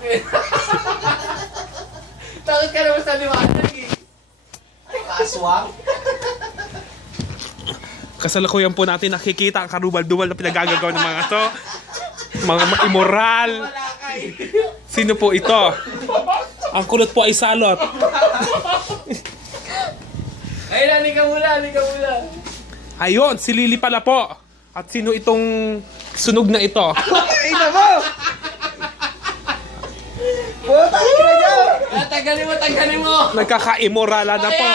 Okay. Takot ka naman sa liwanag eh. Aswang? Kasalukuyan po natin nakikita ang karubal-duwal na pinagagagawa ng mga to. Mga immoral. Sino po ito? Ang kulot po ay salot. Ay, nani ka muna. Ayun, si Lily pala po. At sino itong sunog na ito? Ay, na mo! Puta, ina nyo! Tanggalin mo. Nagkaka-immorala na po.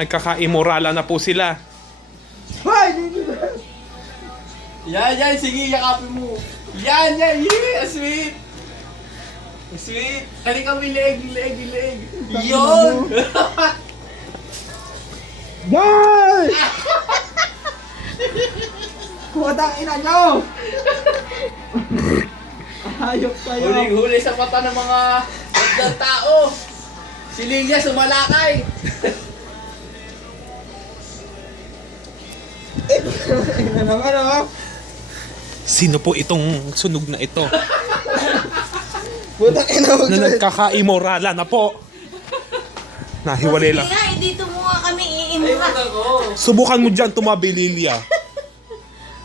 Nagkaka-immorala na po sila. Hoy, dito na! Yan, sige, yakapin mo. Yan, yeah, sweet. Sweet. Kali ka bilig. Yun! Hoy! Puta, ina nyo! Hayop kayo! Huling-huli sa mata ng mga magdang tao. Si Lilia sumalakay. Ina naman, oh! Sino po itong sunog na ito? Puta, ina mo! Na nagkaka-immorala na po. Nahiwalay lang. Sige nga, dito mo nga kami Ay, iimura. mata ko. Subukan mo dyan tumabi, Lilia.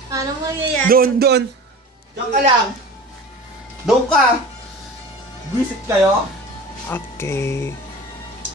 Ano mangyayari? Doon. Diyan ka lang! Doon ka! Visit kayo? Okay.